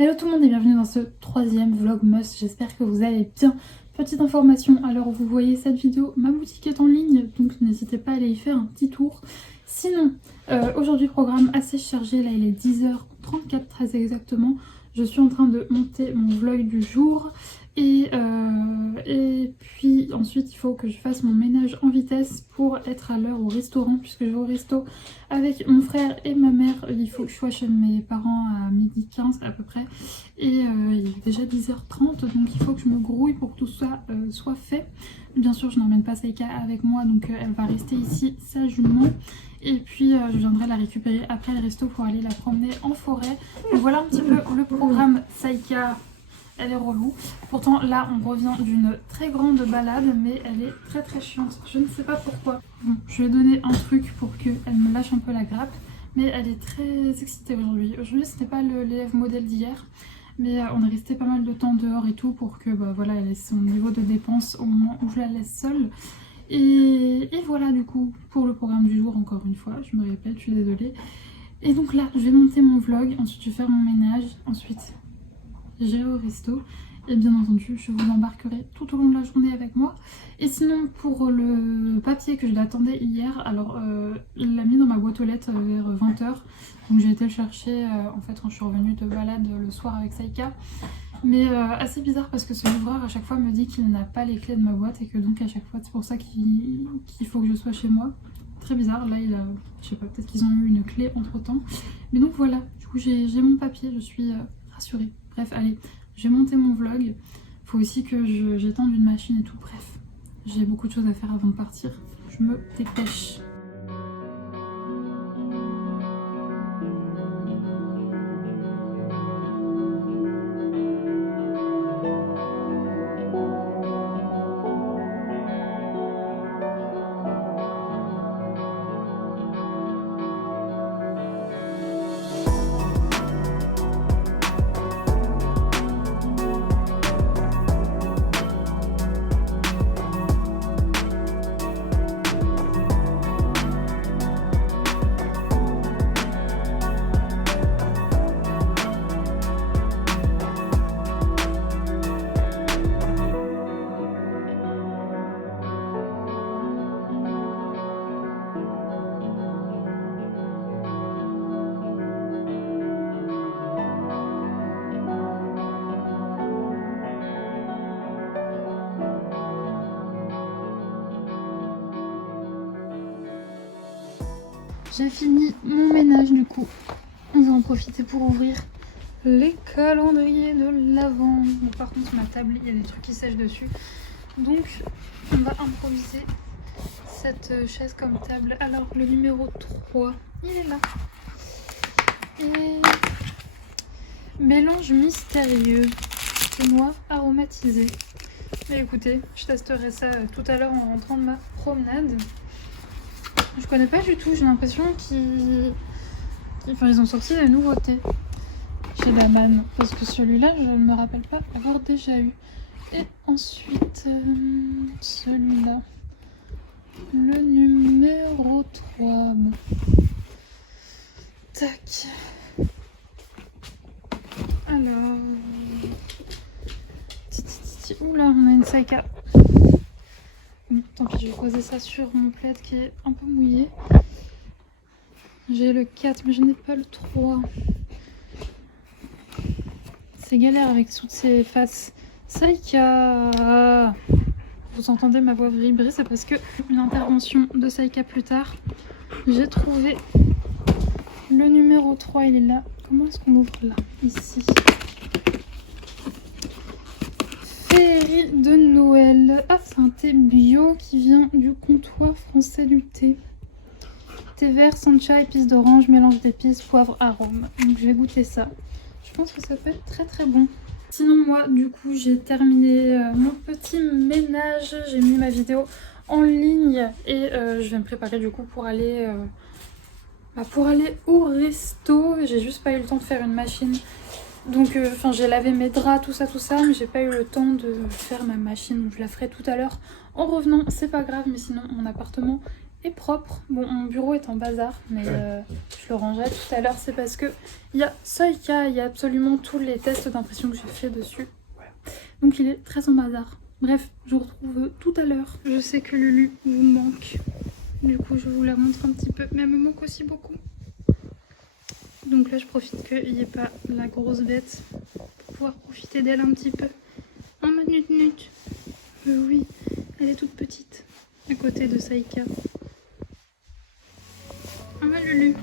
Hello tout le monde et bienvenue dans ce troisième vlogmas, j'espère que vous allez bien. Petite information, alors vous voyez cette vidéo, ma boutique est en ligne, donc n'hésitez pas à aller y faire un petit tour. Sinon, aujourd'hui programme assez chargé, là il est 10h34 très exactement. Je suis en train de monter mon vlog du jour et puis ensuite il faut que je fasse mon ménage en vitesse pour être à l'heure au restaurant puisque je vais au resto avec mon frère et ma mère. Il faut que je sois chez mes parents à 12h15 à peu près et il est déjà 10h30 donc il faut que je me grouille pour que tout ça soit fait. Bien sûr je n'emmène pas Saïka avec moi donc elle va rester ici sagement. Et puis je viendrai la récupérer après le resto pour aller la promener en forêt. Donc voilà un petit peu le programme. Saïka, elle est relou. Pourtant là on revient d'une très grande balade mais elle est très très chiante. Je ne sais pas pourquoi. Bon, je lui ai donné un truc pour qu'elle me lâche un peu la grappe. Mais elle est très excitée aujourd'hui. Aujourd'hui c'était pas l'élève modèle d'hier. Mais on est resté pas mal de temps dehors et tout pour que voilà, elle ait son niveau de dépense au moment où je la laisse seule. Et voilà du coup pour le programme du jour, encore une fois, je me répète, je suis désolée. Et donc là je vais monter mon vlog, ensuite je vais faire mon ménage, ensuite j'irai au resto. Et bien entendu je vous embarquerai tout au long de la journée avec moi. Et sinon pour le papier que je l'attendais hier, alors il l'a mis dans ma boîte aux lettres vers 20h. Donc j'ai été le chercher en fait quand je suis revenue de balade le soir avec Saïka. Mais assez bizarre parce que ce livreur à chaque fois me dit qu'il n'a pas les clés de ma boîte et que donc à chaque fois c'est pour ça qu'il faut que je sois chez moi. Très bizarre, là il a, je sais pas, peut-être qu'ils ont eu une clé entre temps. Mais donc voilà, du coup j'ai mon papier, je suis rassurée. Bref, allez, j'ai monté mon vlog. Faut aussi que j'étende une machine et tout, bref. J'ai beaucoup de choses à faire avant de partir, je me dépêche. J'ai fini mon ménage du coup. On va en profiter pour ouvrir les calendriers de l'Avent. Bon, par contre ma table, il y a des trucs qui sèchent dessus. Donc on va improviser cette chaise comme table. Alors le numéro 3, il est là. Et mélange mystérieux de noix aromatisées. Mais écoutez, je testerai ça tout à l'heure en rentrant de ma promenade. Je connais pas du tout, j'ai l'impression qu'ils ont sorti des nouveautés chez Daman. Parce que celui-là, je ne me rappelle pas avoir déjà eu. Et ensuite, celui-là. Le numéro 3. Bon. Tac. Alors... Oula, on a une Saïka. Bon, tant pis, je vais poser ça sur mon plaid qui est un peu mouillé. J'ai le 4 mais je n'ai pas le 3. C'est galère avec toutes ces faces. Saïka! Vous entendez ma voix vibrer, c'est parce que une intervention de Saïka plus tard. J'ai trouvé le numéro 3, il est là. Comment est-ce qu'on ouvre là? Ici. Féerie de Noël. Ah, c'est un thé bio qui vient du comptoir français du thé. Thé vert, sancha, épices d'orange, mélange d'épices, poivre, arôme. Donc je vais goûter ça. Je pense que ça peut être très très bon. Sinon moi du coup j'ai terminé mon petit ménage. J'ai mis ma vidéo en ligne et je vais me préparer du coup pour aller au resto. J'ai juste pas eu le temps de faire une machine. Donc j'ai lavé mes draps, tout ça, mais j'ai pas eu le temps de faire ma machine. Donc je la ferai tout à l'heure en revenant, c'est pas grave, mais sinon mon appartement est propre. Bon, mon bureau est en bazar, mais je le rangerai tout à l'heure. C'est parce que il y a Saika, il y a absolument tous les tests d'impression que j'ai fait dessus. Voilà. Donc il est très en bazar. Bref, je vous retrouve tout à l'heure. Je sais que Lulu vous manque. Du coup, je vous la montre un petit peu. Mais elle me manque aussi beaucoup. Donc là, je profite qu'il n'y ait pas la grosse bête pour pouvoir profiter d'elle un petit peu. Oh, ma nut. Oui, elle est toute petite à côté de Saika. Ah, ma Lulu.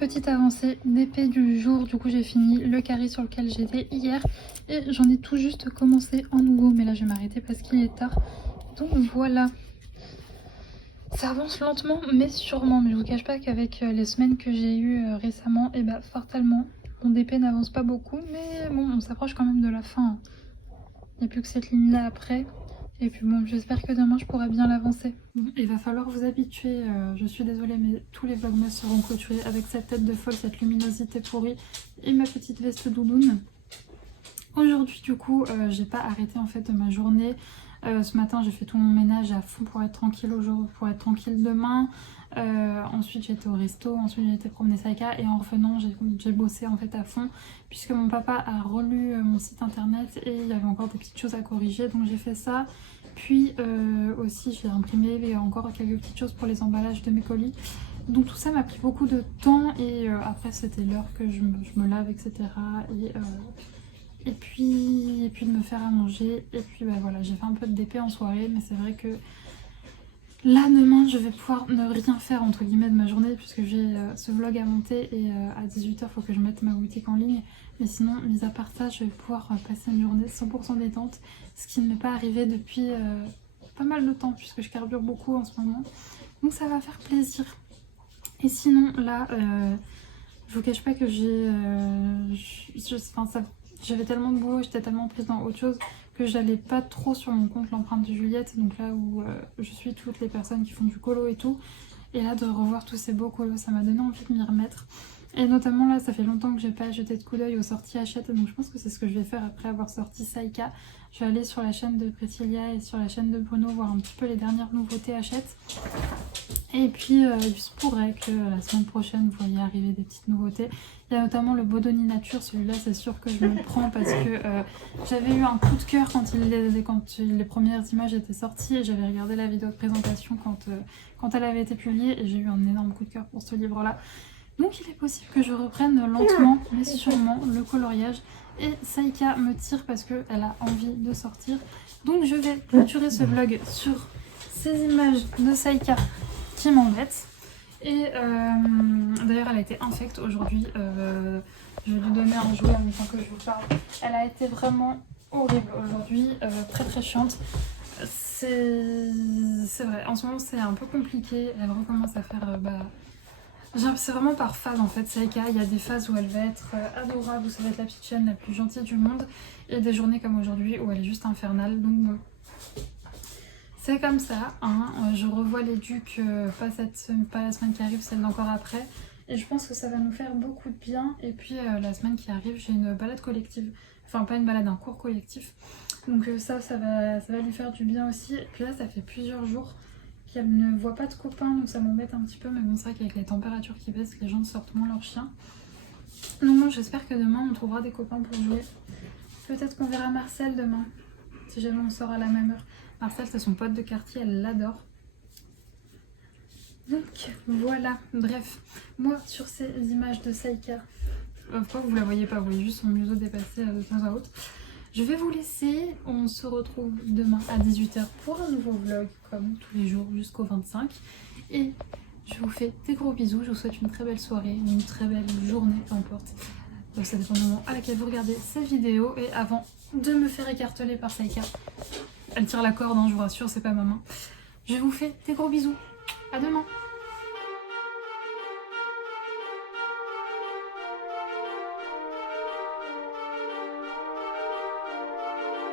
Petite avancée d'épée du jour, du coup j'ai fini le carré sur lequel j'étais hier et j'en ai tout juste commencé en nouveau, mais là je vais m'arrêter parce qu'il est tard. Donc voilà, ça avance lentement mais sûrement, mais je vous cache pas qu'avec les semaines que j'ai eues récemment, et bah fatalement mon DP n'avance pas beaucoup, mais bon on s'approche quand même de la fin. Il n'y a plus que cette ligne là après. Et puis bon, j'espère que demain je pourrai bien l'avancer. Bon, il va falloir vous habituer, je suis désolée mais tous les vlogmas seront clôturés avec cette tête de folle, cette luminosité pourrie et ma petite veste doudoune. Aujourd'hui du coup, j'ai pas arrêté en fait ma journée. Ce matin j'ai fait tout mon ménage à fond pour être tranquille aujourd'hui, pour être tranquille demain. Ensuite j'étais au resto, ensuite j'ai été promener Saika et en revenant j'ai bossé en fait à fond puisque mon papa a relu mon site internet et il y avait encore des petites choses à corriger, donc j'ai fait ça. Puis aussi j'ai imprimé encore quelques petites choses pour les emballages de mes colis. Donc tout ça m'a pris beaucoup de temps et après c'était l'heure que je me lave, etc. Et puis de me faire à manger. Et puis bah voilà, j'ai fait un peu de DP en soirée, mais c'est vrai que là demain je vais pouvoir ne rien faire entre guillemets de ma journée puisque j'ai ce vlog à monter et à 18h il faut que je mette ma boutique en ligne. Mais sinon, mis à part ça, je vais pouvoir passer une journée 100% détente, ce qui ne m'est pas arrivé depuis pas mal de temps puisque je carbure beaucoup en ce moment. Donc ça va faire plaisir. Et sinon là, je vous cache pas que j'avais tellement de boulot, j'étais tellement prise dans autre chose que j'allais pas trop sur mon compte l'empreinte de Juliette, donc là où je suis toutes les personnes qui font du colo et tout. Et là de revoir tous ces beaux colos, ça m'a donné envie de m'y remettre. Et notamment là, ça fait longtemps que j'ai pas jeté de coup d'œil aux sorties Hachette, donc je pense que c'est ce que je vais faire après avoir sorti Saika. Je vais aller sur la chaîne de Priscilla et sur la chaîne de Bruno voir un petit peu les dernières nouveautés Hachette. Et puis il se pourrait que la semaine prochaine vous voyez arriver des petites nouveautés. Il y a notamment le Bodoni Nature, celui-là c'est sûr que je me le prends parce que j'avais eu un coup de cœur quand les premières images étaient sorties et j'avais regardé la vidéo de présentation quand elle avait été publiée et j'ai eu un énorme coup de cœur pour ce livre-là. Donc il est possible que je reprenne lentement mais sûrement le coloriage. Et Saika me tire parce qu'elle a envie de sortir. Donc je vais clôturer ce vlog sur ces images de Saika qui m'embêtent. Et d'ailleurs elle a été infecte aujourd'hui. Je vais lui donner un jouet en même temps que je vous parle. Elle a été vraiment horrible aujourd'hui, très très chiante. C'est vrai, en ce moment c'est un peu compliqué. Elle recommence à faire... c'est vraiment par phase en fait, Saika. Il y a des phases où elle va être adorable, où ça va être la petite chienne la plus gentille du monde, et des journées comme aujourd'hui où elle est juste infernale. Donc bon, c'est comme ça, hein. Je revois les ducs, pas la semaine qui arrive, celle d'encore après. Et je pense que ça va nous faire beaucoup de bien. Et puis la semaine qui arrive, j'ai une balade collective. Enfin pas une balade, un cours collectif. Donc ça va lui faire du bien aussi. Et puis là ça fait plusieurs jours qu'elle ne voit pas de copains, donc ça m'embête un petit peu, mais bon c'est vrai qu'avec les températures qui baissent, les gens sortent moins leurs chiens. Donc bon, j'espère que demain on trouvera des copains pour jouer. Peut-être qu'on verra Marcel demain, si jamais on sort à la même heure. Marcel c'est son pote de quartier, elle l'adore. Donc voilà, bref, moi sur ces images de Saika, pourquoi vous la voyez pas, vous voyez juste son museau dépasser de temps à autre. Je vais vous laisser, on se retrouve demain à 18h pour un nouveau vlog comme tous les jours jusqu'au 25. Et je vous fais des gros bisous, je vous souhaite une très belle soirée, une très belle journée, peu importe. Ça dépend du moment à laquelle vous regardez cette vidéo. Et avant de me faire écarteler par Saïka, elle tire la corde, hein, je vous rassure, c'est pas ma main. Je vous fais des gros bisous. À demain.